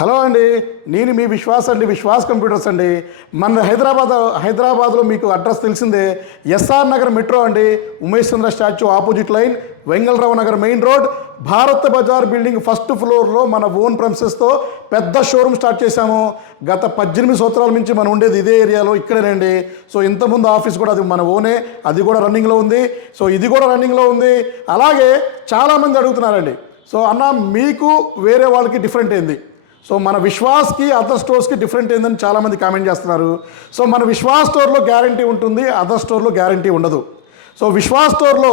Hello అండి, నేను మీ విశ్వాస్ అండి, విశ్వాస్ కంప్యూటర్స్ అండి. మన హైదరాబాద్లో మీకు అడ్రస్ తెలిసిందే. ఎస్ఆర్ నగర్ మెట్రో అండి, Umesh Chandra statue opposite line, Vengalrao Nagar main road, Bharat Bazaar building first ఫ్లోర్లో మన ఓన్ ప్రెమిసెస్తో పెద్ద షోరూమ్ స్టార్ట్ చేశాము. గత 18 సంవత్సరాల నుంచి మనం ఉండేది ఇదే ఏరియాలో, ఇక్కడేనండి. సో ఇంతకుముందు ఆఫీస్ కూడా అది మన ఓనే, అది కూడా రన్నింగ్లో ఉంది. సో ఇది కూడా రన్నింగ్లో ఉంది. అలాగే చాలామంది అడుగుతున్నారండి, సో అన్న మీకు వేరే వాళ్ళకి డిఫరెంట్ ఏంది, సో మన విశ్వాస్కి అదర్ స్టోర్స్కి డిఫరెంట్ ఏందని చాలామంది కామెంట్ చేస్తున్నారు. సో మన విశ్వాస్ స్టోర్లో గ్యారంటీ ఉంటుంది, అదర్ స్టోర్లో గ్యారంటీ ఉండదు. సో విశ్వాస్ స్టోర్లో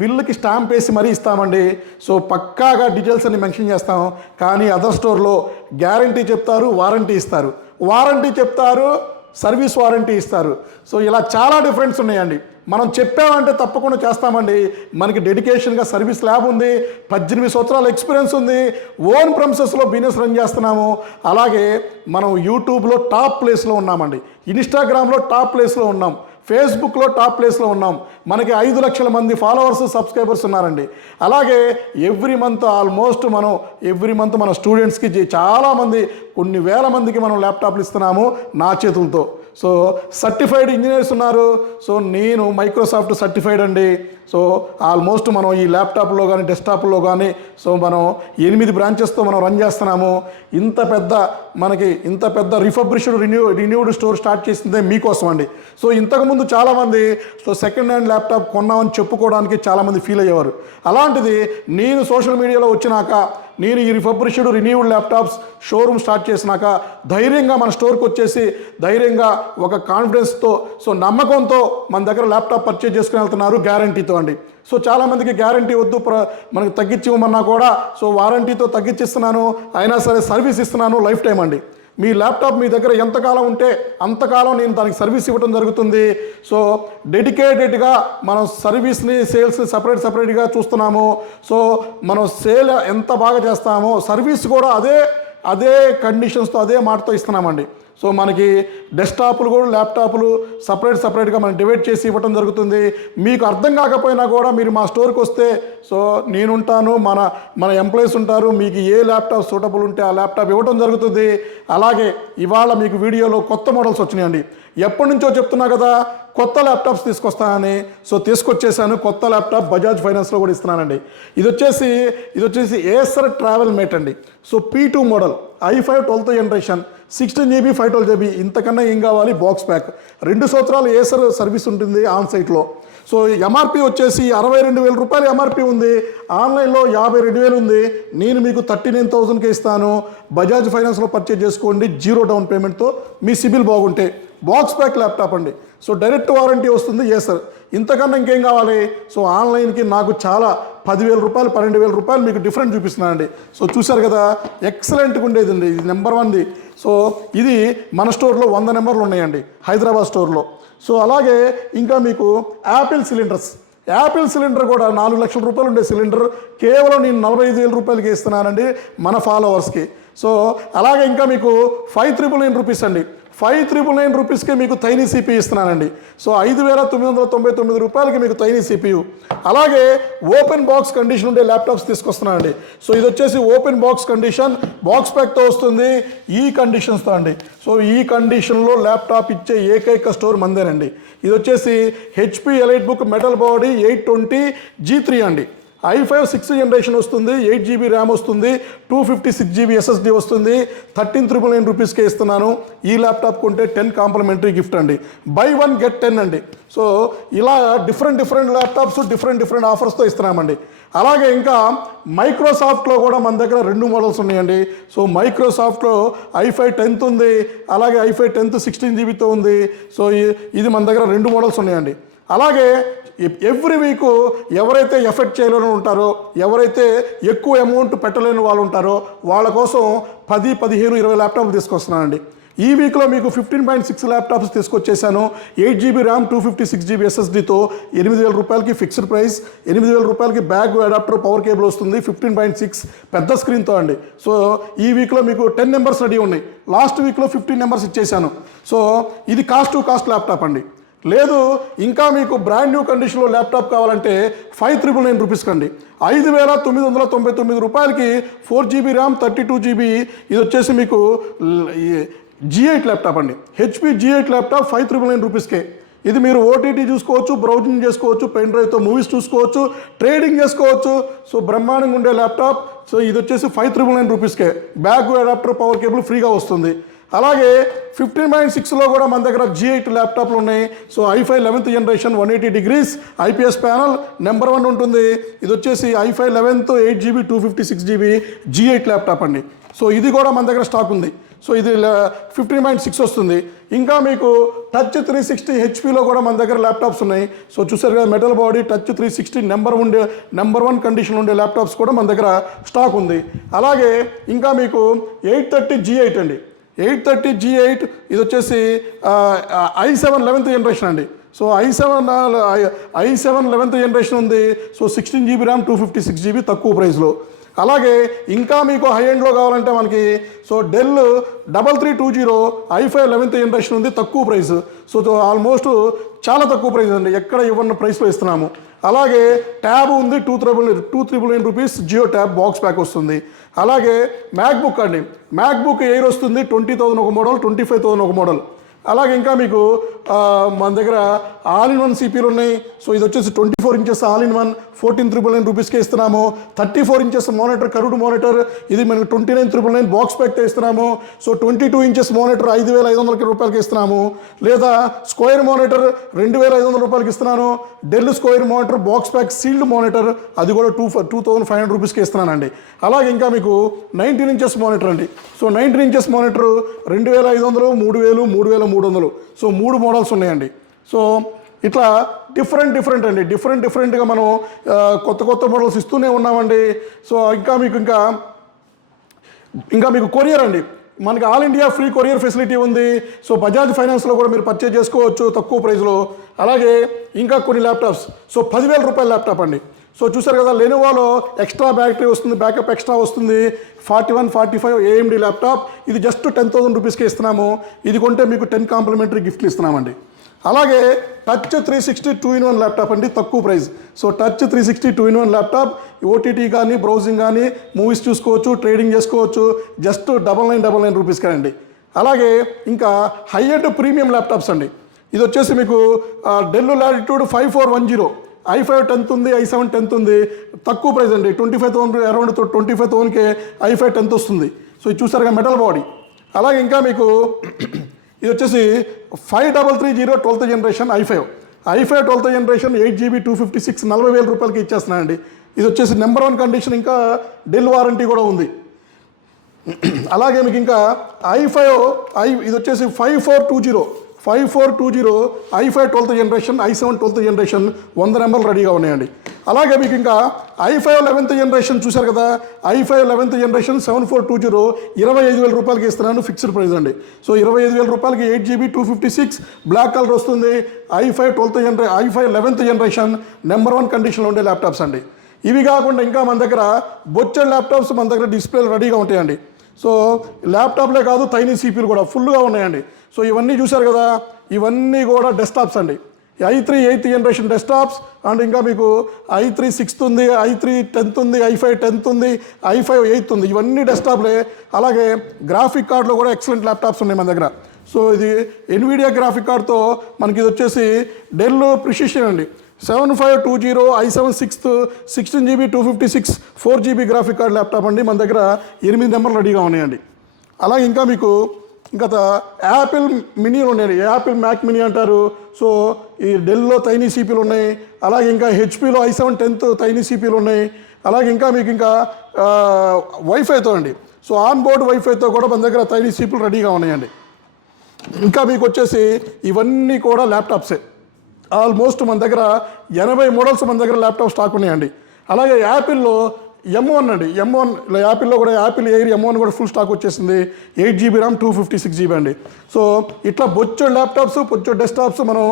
బిల్లుకి స్టాంప్ వేసి మరీ ఇస్తామండి. సో పక్కాగా డీటెయిల్స్ అన్ని మెన్షన్ చేస్తాం. కానీ అదర్ స్టోర్లో గ్యారంటీ చెప్తారు, వారంటీ ఇస్తారు. వారంటీ చెప్తారు, సర్వీస్ వారంటీ ఇస్తారు. సో ఇలా చాలా డిఫరెన్స్ ఉన్నాయండి. మనం చెప్పామంటే తప్పకుండా చేస్తామండి. మనకి డెడికేషన్గా సర్వీస్ ల్యాబ్ ఉంది, 18 సంవత్సరాల ఎక్స్పీరియన్స్ ఉంది, ఓన్ ప్రెమిసెస్లో బిజినెస్ రన్ చేస్తున్నాము. అలాగే మనం యూట్యూబ్లో టాప్ ప్లేస్లో ఉన్నామండి, ఇన్స్టాగ్రామ్లో టాప్ ప్లేస్లో ఉన్నాం, ఫేస్బుక్లో టాప్ ప్లేస్లో ఉన్నాం. మనకి 5 లక్షల మంది ఫాలోవర్స్, సబ్స్క్రైబర్స్ ఉన్నారండి. అలాగే ఎవ్రీ మంత్ ఆల్మోస్ట్ మనం మన స్టూడెంట్స్కి చాలామంది, కొన్ని వేల మందికి మనం ల్యాప్టాప్లు ఇస్తున్నాము నా చేతులతో. సో సర్టిఫైడ్ ఇంజనీర్స్ ఉన్నారు. సో నేను మైక్రోసాఫ్ట్ సర్టిఫైడ్ అండి. సో ఆల్మోస్ట్ మనం ఈ ల్యాప్టాప్లో కానీ డెస్క్టాప్లో కానీ సో మనం 8 బ్రాంచెస్తో మనం రన్ చేస్తున్నాము. ఇంత పెద్ద రిఫబ్రిష్డ్ రిన్యూడ్ స్టోర్ స్టార్ట్ చేసిందే మీకోసం అండి. సో ఇంతకుముందు చాలామంది సో సెకండ్ హ్యాండ్ ల్యాప్టాప్ కొన్నామని చెప్పుకోవడానికి చాలామంది ఫీల్ అయ్యేవారు. అలాంటిది నేను సోషల్ మీడియాలో వచ్చినాక, నేను ఈ రిఫబ్రిష్డ్ రిన్యూడ్ ల్యాప్టాప్స్ షోరూమ్ స్టార్ట్ చేసినాక ధైర్యంగా మన స్టోర్కి వచ్చేసి ధైర్యంగా ఒక కాన్ఫిడెన్స్తో, సో నమ్మకంతో మన దగ్గర ల్యాప్టాప్ పర్చేజ్ చేసుకుని వెళ్తున్నారు గ్యారంటీతో అండి. సో చాలామందికి గ్యారంటీ వద్దు, మనకి తగ్గించి ఇవ్వమన్నా కూడా సో వారంటీతో తగ్గించిస్తున్నాను, అయినా సరే సర్వీస్ ఇస్తున్నాను లైఫ్ టైం అండి. మీ ల్యాప్టాప్ మీ దగ్గర ఎంతకాలం ఉంటే అంతకాలం నేను దానికి సర్వీస్ ఇవ్వడం జరుగుతుంది. సో డెడికేటెడ్గా మనం సర్వీస్ని, సేల్స్ని సపరేట్గా చూస్తున్నాము. సో మనం సేల్ ఎంత బాగా చేస్తామో సర్వీస్ కూడా అదే కండిషన్స్తో, అదే మాటతో ఇస్తున్నామండి. సో మనకి డెస్క్టాప్లు కూడా, ల్యాప్టాప్లు సపరేట్గా మనం డివైడ్ చేసి ఇవ్వడం జరుగుతుంది. మీకు అర్థం కాకపోయినా కూడా మీరు మా స్టోర్కి వస్తే సో నేనుంటాను, మన ఎంప్లాయీస్ ఉంటారు, మీకు ఏ ల్యాప్టాప్ సూటబుల్ ఉంటే ఆ ల్యాప్టాప్ ఇవ్వడం జరుగుతుంది. అలాగే ఇవాళ మీకు వీడియోలో కొత్త మోడల్స్ వచ్చినాయండి. ఎప్పటి నుంచో చెప్తున్నా కదా కొత్త ల్యాప్టాప్స్ తీసుకొస్తానని. సో తీసుకొచ్చేసాను. కొత్త ల్యాప్టాప్ బజాజ్ ఫైనాన్స్లో కూడా ఇస్తున్నానండి. ఇది వచ్చేసి ఏసర్ ట్రావెల్ మేట్ అండి. So P2 model, i5 12th generation, 16 GB 512 GB. ఇంతకన్నా ఏం కావాలి? Box pack. 2 సంవత్సరాలు ఏసర్ సర్వీస్ ఉంటుంది ఆన్ సైట్లో. సో ఎంఆర్పి వచ్చేసి 62,000 రూపాయలు ఎంఆర్పి ఉంది. ఆన్లైన్లో 52,000 ఉంది. నేను మీకు 39,000కే ఇస్తాను. బజాజ్ ఫైనాన్స్లో పర్చేజ్ చేసుకోండి 0 డౌన్ పేమెంట్తో, మీ సిబిల్ బాగుంటే. బాక్స్ ప్యాక్ ల్యాప్టాప్ అండి. సో డైరెక్ట్ వారంటీ వస్తుంది ఏసర్. ఇంతకన్నా ఇంకేం కావాలి? సో ఆన్లైన్కి నాకు చాలా 10,000 రూపాయలు, 12,000 రూపాయలు మీకు డిఫరెంట్ చూపిస్తున్నానండి. సో చూశారు కదా, ఎక్సలెంట్గా ఉండేదండి. ఇది నెంబర్ 1ది. సో ఇది మన స్టోర్లో 100 నెంబర్లు ఉన్నాయండి హైదరాబాద్ స్టోర్లో. సో అలాగే ఇంకా మీకు యాపిల్ సిలిండర్ కూడా 4 లక్షల రూపాయలు ఉండే సిలిండర్ కేవలం నేను 45,000 రూపాయలకి ఇస్తున్నానండి మన ఫాలోవర్స్కి. సో అలాగే ఇంకా మీకు 5,999 రూపీస్ అండి. 5,999 రూపీస్కి మీకు తైనీ సిపియు ఇస్తున్నానండి. సో 5,999 రూపాయలకి మీకు తైనీ సిపియు. అలాగే ఓపెన్ బాక్స్ కండిషన్ ఉండే ల్యాప్టాప్స్ తీసుకొస్తున్నానండి. సో ఇది వచ్చేసి ఓపెన్ బాక్స్ కండిషన్, బాక్స్ ప్యాక్తో వస్తుంది, ఈ కండిషన్స్తో అండి. సో ఈ కండిషన్లో ల్యాప్టాప్ ఇచ్చే ఏకైక స్టోర్ మందేనండి. ఇది వచ్చేసి HP elite book metal body 820 G3 అండి. i5 6th జనరేషన్ వస్తుంది, 8 GB ర్యామ్ వస్తుంది, 256 GB SSD వస్తుంది. 13,999 రూపీస్కే ఇస్తున్నాను. ఈ ల్యాప్టాప్ కొంటే 10 కాంప్లిమెంటరీ గిఫ్ట్ అండి. బై 1 get 10 అండి. సో ఇలా డిఫరెంట్ ల్యాప్టాప్స్ డిఫరెంట్ ఆఫర్స్తో ఇస్తున్నామండి. అలాగే ఇంకా మైక్రోసాఫ్ట్లో కూడా మన దగ్గర 2 మోడల్స్ ఉన్నాయండి. సో మైక్రోసాఫ్ట్లో i5 10th ఉంది, అలాగే i5 10th 16 GBతో ఉంది. సో ఇది మన దగ్గర 2 మోడల్స్ ఉన్నాయండి. అలాగే ఎవ్రీ వీక్ ఎవరైతే ఎఫెక్ట్ చేయలేని ఉంటారో, ఎవరైతే ఎక్కువ అమౌంట్ పెట్టలేని వాళ్ళు ఉంటారో వాళ్ళ కోసం 10, 15, 20 ల్యాప్టాప్లు తీసుకొస్తున్నానండి. ఈ వీక్లో మీకు 15.6 ల్యాప్టాప్స్ తీసుకొచ్చేసాను. 8 GB ర్యామ్, 256 GB SSDతో 8,000 రూపాయలకి ఫిక్స్డ్ ప్రైస్. 8,000 రూపాయలకి బ్యాగ్ అడాప్టర్, పవర్ కేబుల్ వస్తుంది. 15.6 పెద్ద స్క్రీన్తో అండి. సో ఈ వీక్లో మీకు 10 నెంబర్స్ రెడీ ఉన్నాయి. లాస్ట్ వీక్లో 15 నెంబర్స్ ఇచ్చేసాను. సో ఇది కాస్ట్ ల్యాప్టాప్ అండి. లేదు ఇంకా మీకు బ్రాండ్ న్యూ కండిషన్లో ల్యాప్టాప్ కావాలంటే 5,999 రూపీస్కి అండి. 5,999 రూపాయలకి 4GB ర్యామ్ 32GB ఇది వచ్చేసి మీకు G8 ల్యాప్టాప్ అండి. HP G8 ల్యాప్టాప్ 5,999 రూపీస్కే. ఇది మీరు ఓటీటీ చూసుకోవచ్చు, బ్రౌజింగ్ చేసుకోవచ్చు, పెన్ డ్రైవ్తో మూవీస్ చూసుకోవచ్చు, ట్రేడింగ్ చేసుకోవచ్చు. సో బ్రహ్మాండంగా ఉండే ల్యాప్టాప్. సో ఇది వచ్చేసి 5,999 రూపీస్కే. బ్యాక్ అడాప్టర్ పవర్ కేబుల్ ఫ్రీగా వస్తుంది. అలాగే 15.6లో కూడా మన దగ్గర G8 ల్యాప్టాప్లు ఉన్నాయి. So i5 11th generation 180 degrees IPS panel number 1 ఉంటుంది. ఇది వచ్చేసి i5 11th 8GB 256GB G8 laptop అండి. సో ఇది కూడా మన దగ్గర స్టాక్ ఉంది. సో ఇది 15.6 వస్తుంది. ఇంకా మీకు టచ్ 360 హెచ్పిలో కూడా మన దగ్గర ల్యాప్టాప్స్ ఉన్నాయి. సో చూసారు కదా, metal body touch 360 number 1 condition ఉండే ల్యాప్టాప్స్ కూడా మన దగ్గర స్టాక్ ఉంది. అలాగే ఇంకా మీకు 830 G8 అండి. 830 G8 ఇది వచ్చేసి i7 11th జనరేషన్ అండి. సో i7 11th జనరేషన్ ఉంది. సో 16GB ర్యామ్ 256GB తక్కువ ప్రైస్లో. అలాగే ఇంకా మీకు హై ఎండ్లో కావాలంటే మనకి so del 3320 i5 11th generation ఉంది, తక్కువ ప్రైస్. సో ఆల్మోస్ట్ చాలా తక్కువ ప్రైస్ అండి, ఎక్కడ ఇవ్వన్న ప్రైస్లో ఇస్తున్నాము. అలాగే ట్యాబ్ ఉంది 2,999 rupees Jio tab box pack వస్తుంది. అలాగే మ్యాక్బుక్ అండి, మ్యాక్బుక్ ఎయిర్ వస్తుంది 20,000 ఒక మోడల్, 25,000 ఒక మోడల్. అలాగే ఇంకా మీకు మన దగ్గర ఆల్ ఇన్ 1 సిపిలు ఉన్నాయి. సో ఇది వచ్చేసి 24 ఇంచెస్ ఆల్ ఇన్ 1 14,999 రూపీస్కే ఇస్తున్నాము. 34 ఇంచెస్ మానిటర్, కర్వ్డ్ మానిటర్, ఇది మనకు 29,999 బాక్స్ ప్యాక్తో ఇస్తున్నాము. సో 22 ఇంచెస్ మానిటర్ 5,500 రూపాయలకి ఇస్తున్నాము. లేదా స్క్వేర్ మానిటర్ 2,500 రూపాయలకి ఇస్తున్నాను. Dell square monitor box pack sealed monitor అది కూడా 2,500 రూపీస్కి ఇస్తున్నానండి. అలాగే ఇంకా మీకు 19 ఇంచెస్ మానిటర్ అండి. So 19 inches monitor 2,500, 3,000, 3,300. So 3 models ఉన్నాయండి. సో ఇట్లా డిఫరెంట్ అండి, డిఫరెంట్గా మనం కొత్త మోడల్స్ ఇస్తూనే ఉన్నామండి. సో ఇంకా మీకు కొరియర్ అండి, మనకి all India free courier facility ఉంది. సో బజాజ్ ఫైనాన్స్లో కూడా మీరు పర్చేజ్ చేసుకోవచ్చు తక్కువ ప్రైస్లో. అలాగే ఇంకా కొన్ని ల్యాప్టాప్స్, సో 10,000 రూపాయల ల్యాప్టాప్ అండి. సో చూసారు కదా, లెనోవాలో ఎక్స్ట్రా బ్యాటరీ వస్తుంది, బ్యాకప్ ఎక్స్ట్రా వస్తుంది. 4145 AMD ల్యాప్టాప్, ఇది జస్ట్ 10,000 రూపీస్కి ఇస్తున్నాము. ఇది కొంటే మీకు 10 కాంప్లిమెంటరీ గిఫ్ట్లు ఇస్తున్నామండి. అలాగే టచ్ 360 2-in-1 ల్యాప్టాప్ అండి, తక్కువ price. So touch 360 2-in-1 laptop, OTT కానీ బ్రౌజింగ్ కానీ మూవీస్ చూసుకోవచ్చు, ట్రేడింగ్ చేసుకోవచ్చు, జస్ట్ 999 రూపీస్కే అండి. అలాగే ఇంకా హై ఎండ్ ప్రీమియం ల్యాప్టాప్స్ అండి. ఇది వచ్చేసి మీకు డెల్ లాటిట్యూడ్ 5410 i5 10th ఉంది, i7 10th ఉంది, తక్కువ ప్రైస్ అండి. 25,000 అరౌండ్ 25,000కే i5 10th వస్తుంది. సో ఇది చూసారుగా మెటల్ బాడీ. అలాగే ఇంకా మీకు ఇది వచ్చేసి 5330 12th generation i5 12th generation 8GB 256 40,000 రూపాయలకి ఇచ్చేస్తున్నానండి. ఇది వచ్చేసి నెంబర్ 1 కండిషన్, ఇంకా డెల్ వారంటీ కూడా ఉంది. అలాగే మీకు ఇంకా ఇది వచ్చేసి 5420 i5 12th generation, i7 12th generation 100 MB రెడీగా ఉన్నాయండి. అలాగే మీకు ఇంకా i5 11th జనరేషన్ చూశారు కదా, i5 11th జనరేషన్ 7420 25,000 రూపాయలకి ఇస్తున్నాను, ఫిక్స్డ్ ప్రైస్ అండి. సో 25,000 రూపాయలకి 8GB 256 బ్లాక్ కలర్ వస్తుంది. i5 11th జనరేషన్ నెంబర్ 1 కండిషన్లో ఉండే ల్యాప్టాప్స్ అండి. ఇవి కాకుండా ఇంకా మన దగ్గర బొచ్చడ్ ల్యాప్టాప్స్ మన దగ్గర డిస్ప్లేలు రెడీగా ఉంటాయండి. సో ల్యాప్టాప్లే కాదు, టైనీ సిపిలు కూడా ఫుల్గా ఉన్నాయండి. సో ఇవన్నీ చూశారు కదా, ఇవన్నీ కూడా డెస్క్టాప్స్ అండి. i3 8th generation desktops, and ఇంకా మీకు i3 6th ఉంది, i3 10th ఉంది, i5 10th ఉంది, i5 8th ఉంది, ఇవన్నీ డెస్క్టాప్లే. అలాగే గ్రాఫిక్ కార్డులో కూడా ఎక్సలెంట్ ల్యాప్టాప్స్ ఉన్నాయి మన దగ్గర. సో ఇది ఎన్విడియా గ్రాఫిక్ కార్డ్తో మనకి ఇది వచ్చేసి డెల్ ప్రిసిషన్ అండి, 7520 i7 6th 16GB 256 4GB graphic card laptop అండి. మన దగ్గర 8 నెంబర్లు రెడీగా ఉన్నాయండి. అలాగే ఇంకా మీకు ఇంకా యాపిల్ మినీలు ఉన్నాయి, యాపిల్ మ్యాక్ మినీ అంటారు. సో ఈ డెల్లో టైనీ సిపిలు ఉన్నాయి. అలాగే ఇంకా హెచ్పిలో i7 10th టైనీ సిపిలు ఉన్నాయి. అలాగే ఇంకా మీకు ఇంకా వైఫైతో అండి, సో ఆన్ బోర్డ్ వైఫైతో కూడా మన దగ్గర టైనీ సిపిలు రెడీగా ఉన్నాయండి. ఇంకా మీకు వచ్చేసి ఇవన్నీ కూడా ల్యాప్టాప్సే. ఆల్మోస్ట్ మన దగ్గర 80 మోడల్స్ మన దగ్గర ల్యాప్టాప్ స్టాక్ ఉన్నాయండి. అలాగే యాపిల్లో M1 అండి, M1 యాపిల్లో కూడా యాపిల్ ఎయిర్ M1 కూడా ఫుల్ స్టాక్ వచ్చేసింది. 8GB ర్యామ్ 256GB అండి. సో ఇట్లా బొచ్చో ల్యాప్టాప్స్, బొచ్చో డెస్క్టాప్స్ మనం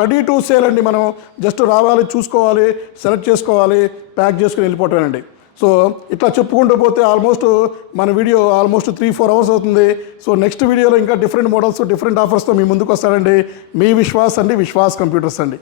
రెడీ టు సేల్ అండి. మనం జస్ట్ రావాలి, చూసుకోవాలి, సెలెక్ట్ చేసుకోవాలి, ప్యాక్ చేసుకుని వెళ్ళిపోవటమేనండి. సో ఇట్లా చెప్పుకుంటూ పోతే ఆల్మోస్ట్ మన వీడియో ఆల్మోస్ట్ 3-4 అవర్స్ అవుతుంది. సో నెక్స్ట్ వీడియోలో ఇంకా డిఫరెంట్ మోడల్స్ డిఫరెంట్ ఆఫర్స్తో మీ ముందుకు వస్తాడండి. మీ విశ్వాస్ అండి, విశ్వాస్ కంప్యూటర్స్ అండి.